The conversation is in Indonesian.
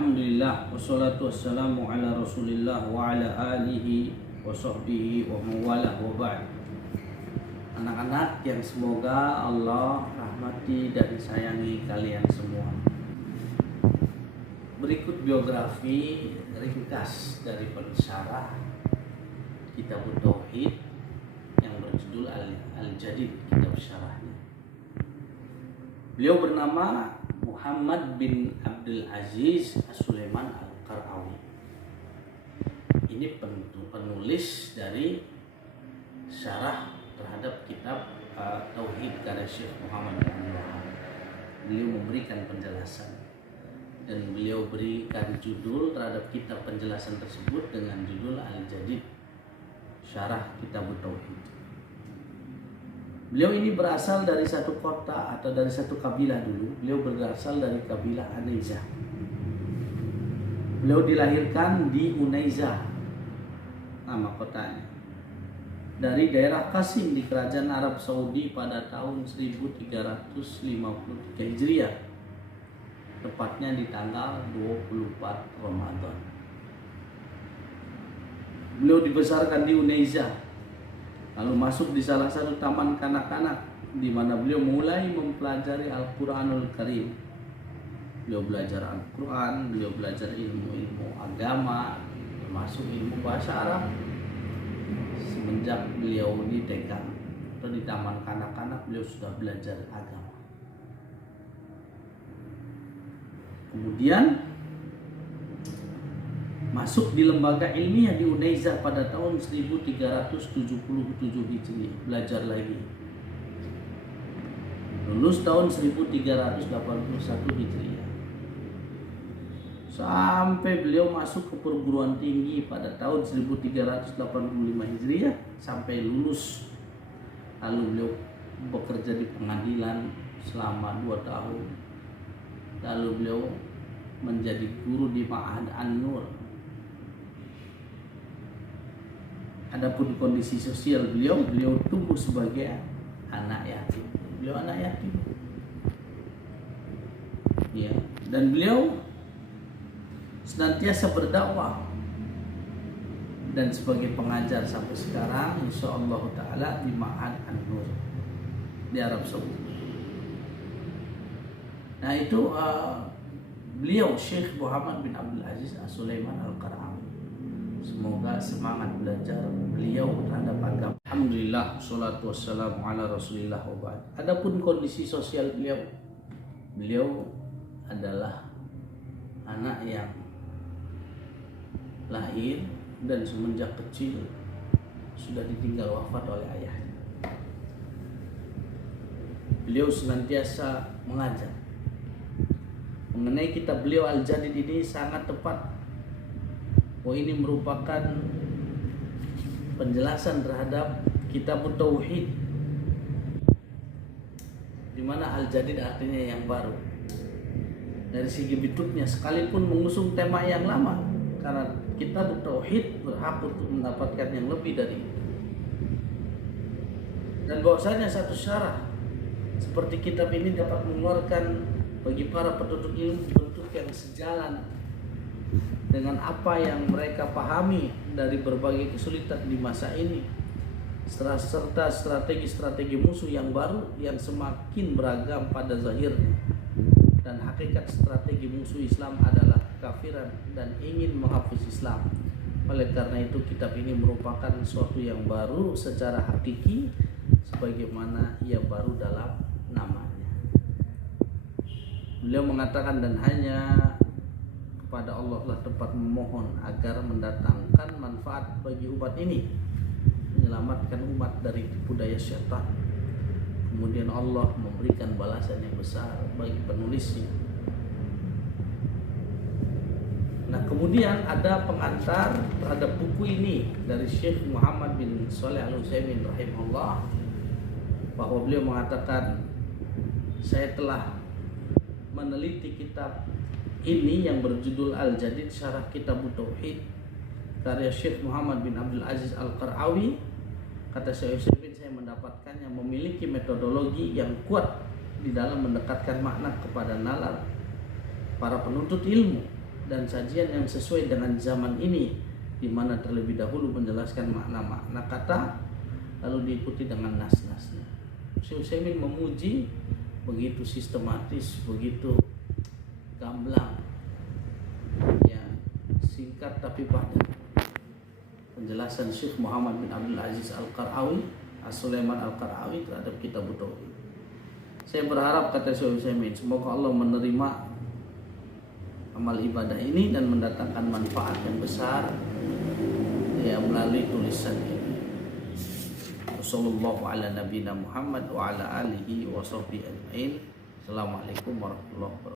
Alhamdulillah wassalatu wassalamu ala Rasulillah wa ala alihi wa sahbihi wa mawalah wa ba'd. Anak-anak yang semoga Allah rahmati dan sayangi kalian semua. Berikut biografi ringkas dari pensyarah Kitab Tauhid yang berjudul Al-Jadid, kitab syarahnya. Beliau bernama Muhammad bin Abdul Aziz As-Sulaiman Al-Qar'awi. Ini penulis dari syarah terhadap kitab Tauhid karya Syekh Muhammad bin Abdul Wahab. Beliau memberikan penjelasan dan beliau berikan judul terhadap kitab penjelasan tersebut dengan judul Al-Jadid, syarah kitab Tauhid. Beliau ini berasal dari satu kota atau dari satu kabilah dulu. Beliau berasal dari kabilah Unaizah. Beliau dilahirkan di Unaizah, nama kotanya, dari daerah Qasim di kerajaan Arab Saudi pada tahun 1353 Hijriah, tepatnya di tanggal 24 Ramadan. Beliau dibesarkan di Unaizah, lalu masuk di salah satu taman kanak-kanak di mana beliau mulai mempelajari Al-Quranul Karim. Beliau belajar Al-Quran, beliau belajar ilmu-ilmu agama, termasuk ilmu bahasa Arab. Semenjak beliau di TK atau di taman kanak-kanak, beliau sudah belajar agama. Kemudian masuk di lembaga ilmiah di Unaizah pada tahun 1377 Hijriah, belajar lagi. Lulus tahun 1381 Hijriah. Sampai beliau masuk ke perguruan tinggi pada tahun 1385 Hijriah sampai lulus. Lalu beliau bekerja di pengadilan selama 2 tahun. Lalu beliau menjadi guru di Ma'had An-Nur. Adapun kondisi sosial beliau tumbuh sebagai anak yatim. Beliau anak yatim. Ya, dan beliau senantiasa berdakwah dan sebagai pengajar sampai sekarang, insyaallah taala di Ma'had An-Nur di Arab Saudi. Nah, itu beliau Syekh Muhammad bin Abdul Aziz As-Sulaiman Al-Qar'awi. Semoga semangat belajar beliau terhadap agama. Alhamdulillah, salatu wassalamu ala Rasulillah wa ba'd. Adapun kondisi sosial beliau adalah anak yang lahir dan semenjak kecil sudah ditinggal wafat oleh ayahnya. Beliau senantiasa mengajar. Mengenai kitab beliau Al-Jadid ini sangat tepat. Ini merupakan penjelasan terhadap kitab Tauhid, di mana Al-Jadid artinya yang baru. Dari segi bentuknya sekalipun mengusung tema yang lama, karena kitab Tauhid berhak untuk mendapatkan yang lebih dari itu. Dan bahwasanya satu syarah seperti kitab ini dapat mengeluarkan bagi para penuntut ilmu bentuk yang sejalan dengan apa yang mereka pahami dari berbagai kesulitan di masa ini, serta strategi-strategi musuh yang baru yang semakin beragam pada zahirnya. Dan hakikat strategi musuh Islam adalah kekafiran dan ingin menghapus Islam. Oleh karena itu kitab ini merupakan sesuatu yang baru secara hakiki, sebagaimana ia baru dalam namanya. Beliau mengatakan, dan hanya kepada Allah lah tempat memohon agar mendatangkan manfaat bagi umat ini, menyelamatkan umat dari tipu daya syaitan. Kemudian Allah memberikan balasan yang besar bagi penulisnya. Nah, kemudian ada pengantar terhadap buku ini dari Syekh Muhammad bin Shalih Al-Utsaimin rahimahullah, bahwa beliau mengatakan, saya telah meneliti kitab ini yang berjudul Al-Jadid, syarah kitab Tauhid karya Syekh Muhammad bin Abdul Aziz Al-Qar'awi. Kata Syekh Utsaimin, saya mendapatkannya memiliki metodologi yang kuat di dalam mendekatkan makna kepada nalar para penuntut ilmu dan sajian yang sesuai dengan zaman ini, di mana terlebih dahulu menjelaskan makna-makna kata lalu diikuti dengan nas-nasnya. Syekh Utsaimin memuji begitu sistematis, begitu gamblang, ya, singkat tapi padat penjelasan Syekh Muhammad bin Abdul Aziz Al-Qara'awi, As-Sulaiman Al-Qara'awi terhadap kitab Tauhid. Saya berharap, kata Syekh Utsaimin, semoga Allah menerima amal ibadah ini dan mendatangkan manfaat yang besar ya melalui tulisan ini. Wassallallahu ala nabiyina Muhammad wa ala alihi wa sahbihi ajmain. Assalamualaikum warahmatullahi wabarakatuh.